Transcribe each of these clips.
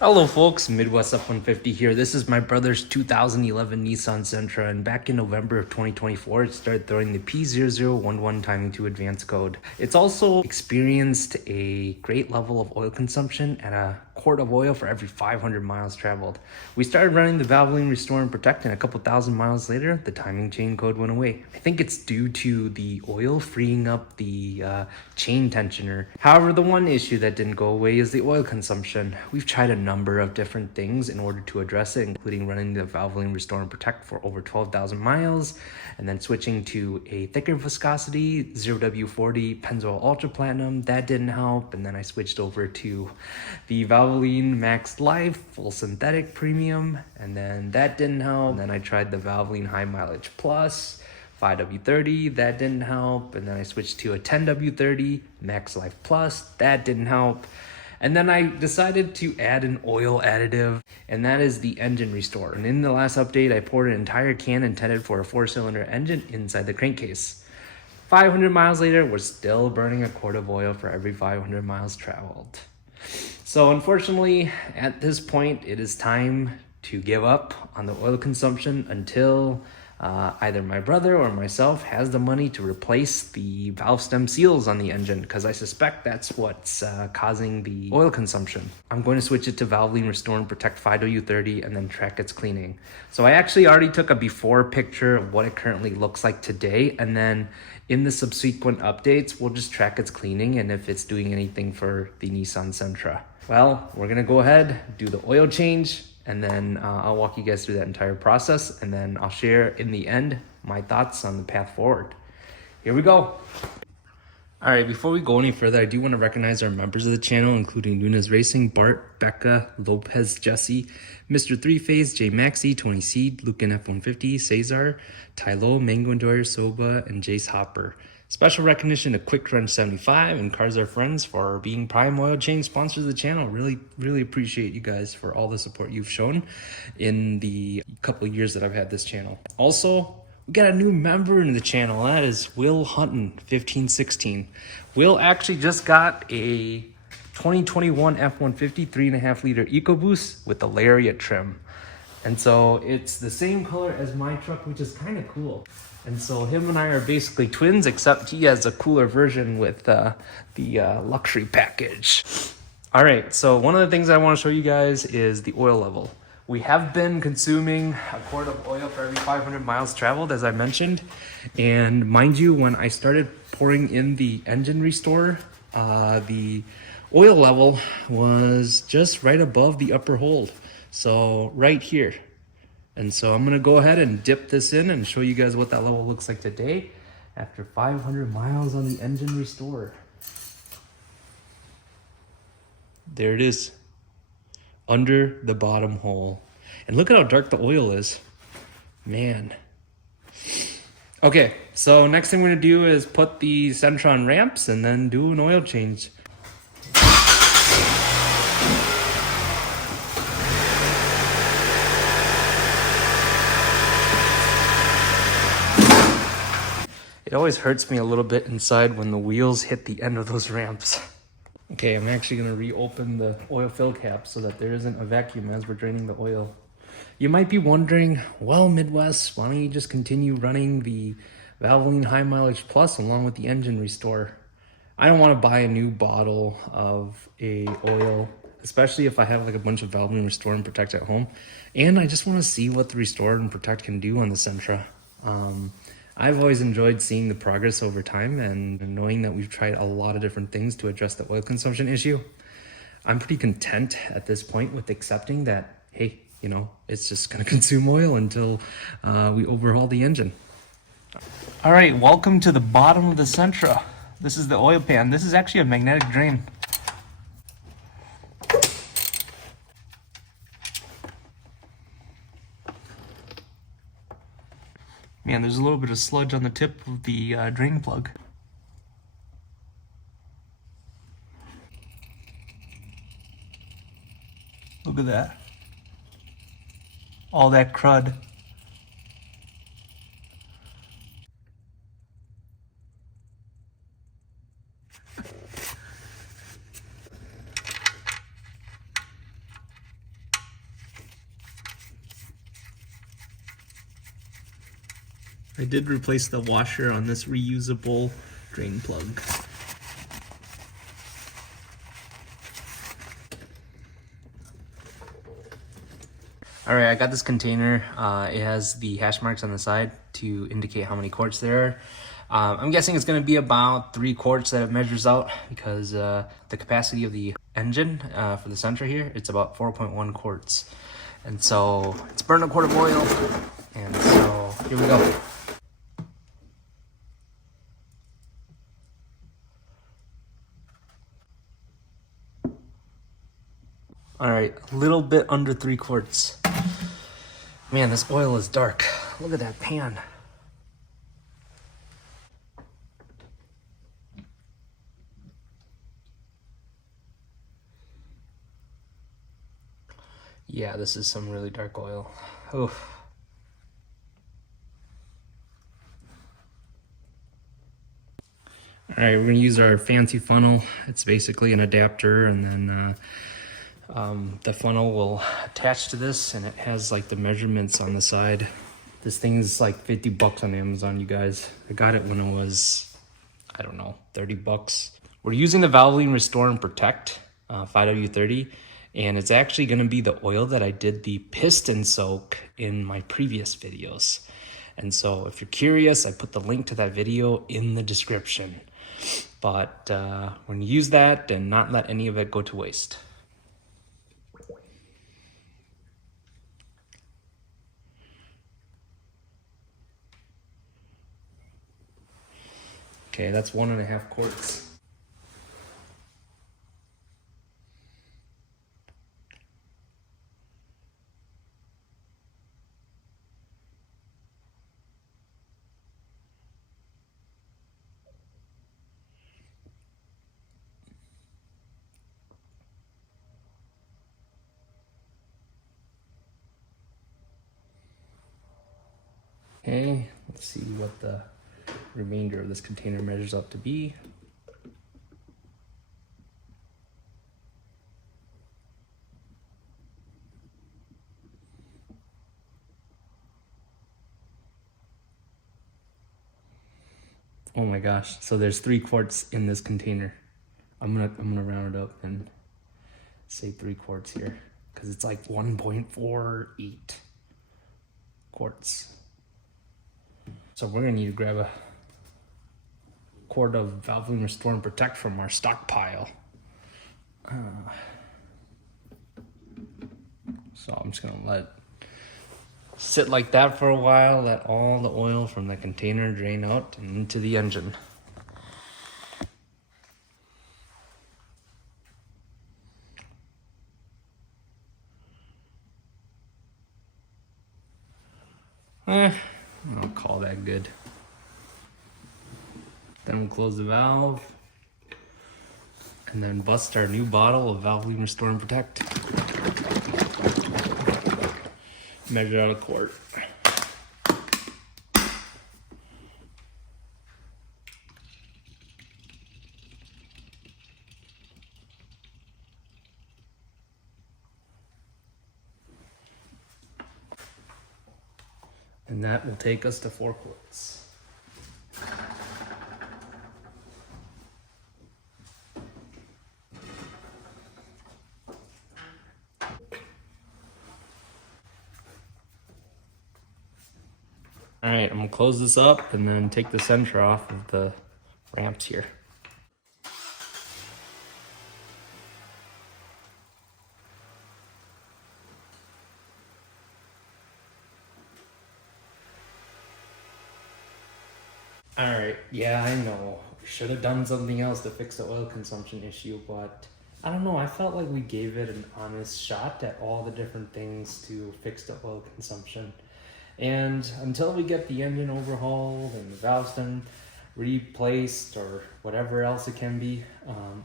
Hello folks, Midwest F-150 here. This is my brother's 2011 Nissan Sentra, and back in November of 2024, it started throwing the P0011 timing to advance code. It's also experienced a great level of oil consumption at a quart of oil for every 500 miles traveled. We started running the Valvoline Restore and Protect, and a couple thousand miles later, the timing chain code went away. I think it's due to the oil freeing up the chain tensioner. However, the one issue that didn't go away is the oil consumption. We've tried a number of different things in order to address it, including running the Valvoline Restore and Protect for over 12,000 miles, and then switching to a thicker viscosity 0W40 Pennzoil Ultra Platinum. That didn't help, and then I switched over to the Valvoline Max Life Full Synthetic Premium, and then that didn't help. And then I tried the Valvoline High Mileage Plus 5W30, that didn't help. And then I switched to a 10W30 Max Life Plus, that didn't help. And then I decided to add an oil additive, and that is the engine restore. And in the last update, I poured an entire can intended for a 4-cylinder engine inside the crankcase. 500 miles later, we're still burning a quart of oil for every 500 miles traveled. So unfortunately, at this point, it is time to give up on the oil consumption until either my brother or myself has the money to replace the valve stem seals on the engine, because I suspect that's what's causing the oil consumption. I'm going to switch it to Valvoline Restore and Protect 5W30 and then track its cleaning. So I actually already took a before picture of what it currently looks like today, and then in the subsequent updates, we'll just track its cleaning and if it's doing anything for the Nissan Sentra. Well, we're gonna go ahead, do the oil change, and then I'll walk you guys through that entire process, and then I'll share in the end my thoughts on the path forward. Here we go. All right, before we go any further, I do want to recognize our members of the channel, including Nunes Racing, Bart, Becca, Lopez, Jesse, Mr. Three Phase, J Maxi, 20 Seed, Lucan F150, Cesar, Tylo, Mango Enjoyer, Soba, and Jace Hopper. Special recognition to Quick Crunch 75 and Cars Are Friends for being Prime Oil Change sponsors of the channel. Really appreciate you guys for all the support you've shown in the couple of years that I've had this channel. Also, we got a new member in the channel. That is Will Hunton, 1516. Will actually just got a 2021 F-150 3.5 liter EcoBoost with the Lariat trim. And so it's the same color as my truck, which is kind of cool. And so him and I are basically twins, except he has a cooler version with the luxury package. All right, so one of the things I want to show you guys is the oil level. We have been consuming a quart of oil for every 500 miles traveled, as I mentioned. And mind you, when I started pouring in the engine restore, the oil level was just right above the upper hold. So right here. And so I'm gonna go ahead and dip this in and show you guys what that level looks like today after 500 miles on the engine restore. There it is, under the bottom hole. And look at how dark the oil is, man. Okay, so next thing we're gonna do is put the Sentra on ramps and then do an oil change. It always hurts me a little bit inside when the wheels hit the end of those ramps. Okay, I'm actually gonna reopen the oil fill cap so that there isn't a vacuum as we're draining the oil. You might be wondering, well, Midwest, why don't you just continue running the Valvoline High Mileage Plus along with the engine restore? I don't wanna buy a new bottle of a oil, especially if I have like a bunch of Valvoline Restore and Protect at home. And I just wanna see what the Restore and Protect can do on the Sentra. I've always enjoyed seeing the progress over time and knowing that we've tried a lot of different things to address the oil consumption issue. I'm pretty content at this point with accepting that, hey, you know, it's just gonna consume oil until we overhaul the engine. All right, welcome to the bottom of the Sentra. This is the oil pan. This is actually a magnetic drain. Man, there's a little bit of sludge on the tip of the drain plug. Look at that. All that crud. I did replace the washer on this reusable drain plug. All right, I got this container. It has the hash marks on the side to indicate how many quarts there are. I'm guessing it's gonna be about 3 quarts that it measures out because the capacity of the engine for the Sentra here, it's about 4.1 quarts. And so it's burned a quart of oil. And so here we go. All right, a little bit under 3 quarts. Man, this oil is dark. Look at that pan. Yeah, this is some really dark oil. Oof. All right, we're gonna use our fancy funnel. It's basically an adapter, and then the funnel will attach to this, and it has like the measurements on the side. This thing is like 50 bucks on Amazon, you guys. I got it when it was, I don't know, 30 bucks. We're using the Valvoline Restore and Protect 5W30, and it's actually gonna be the oil that I did the piston soak in my previous videos. And so if you're curious, I put the link to that video in the description. But we're gonna use that and not let any of it go to waste. Okay, that's 1.5 quarts. Okay, let's see what the remainder of this container measures up to be. Oh my gosh, so there's 3 quarts in this container. I'm gonna round it up and say 3 quarts here, because it's like 1.48 quarts. So we're gonna need to grab a quart of Valvoline Restore and Protect from our stockpile. So I'm just gonna let it sit like that for a while, let all the oil from the container drain out and into the engine. I'll call that good. Then we'll close the valve and then bust our new bottle of Valvoline Restore and Protect. Measure out a quart. And that will take us to 4 quarts. All right, I'm gonna close this up and then take the Sentra off of the ramps here. All right, yeah, I know. Should have done something else to fix the oil consumption issue, but I don't know. I felt like we gave it an honest shot at all the different things to fix the oil consumption. And until we get the engine overhauled and the valves done, replaced, or whatever else it can be,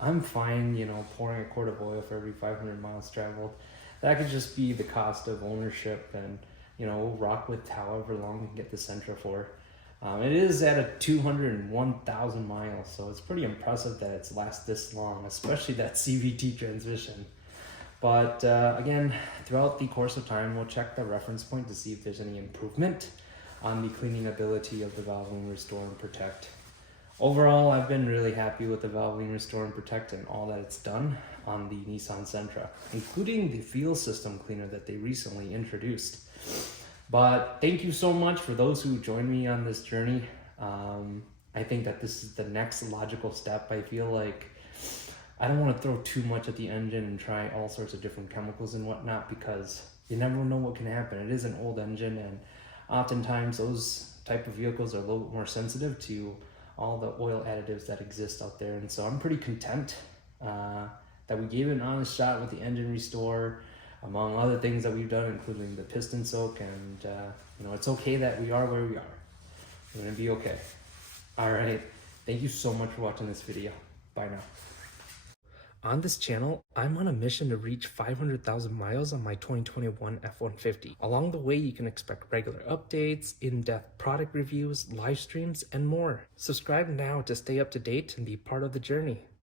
I'm fine, you know, pouring a quart of oil for every 500 miles traveled. That could just be the cost of ownership, and, you know, we'll rock with however long we can get the Sentra for. It is at a 201,000 miles, so it's pretty impressive that it's lasted this long, especially that CVT transmission. But again, throughout the course of time, we'll check the reference point to see if there's any improvement. on the cleaning ability of the Valvoline Restore and Protect. Overall, I've been really happy with the Valvoline Restore and Protect and all that it's done on the Nissan Sentra, including the fuel system cleaner that they recently introduced. But thank you so much for those who joined me on this journey. I think that this is the next logical step. I feel like I don't want to throw too much at the engine and try all sorts of different chemicals and whatnot, because you never know what can happen. It is an old engine, and oftentimes those type of vehicles are a little bit more sensitive to all the oil additives that exist out there. And so I'm pretty content that we gave it an honest shot with the engine restore, among other things that we've done, including the piston soak. And you know, it's okay that we are where we are. We're gonna be okay. All right, thank you so much for watching this video. Bye now. On this channel, I'm on a mission to reach 500,000 miles on my 2021 F-150. Along the way, you can expect regular updates, in-depth product reviews, live streams, and more. Subscribe now to stay up to date and be part of the journey.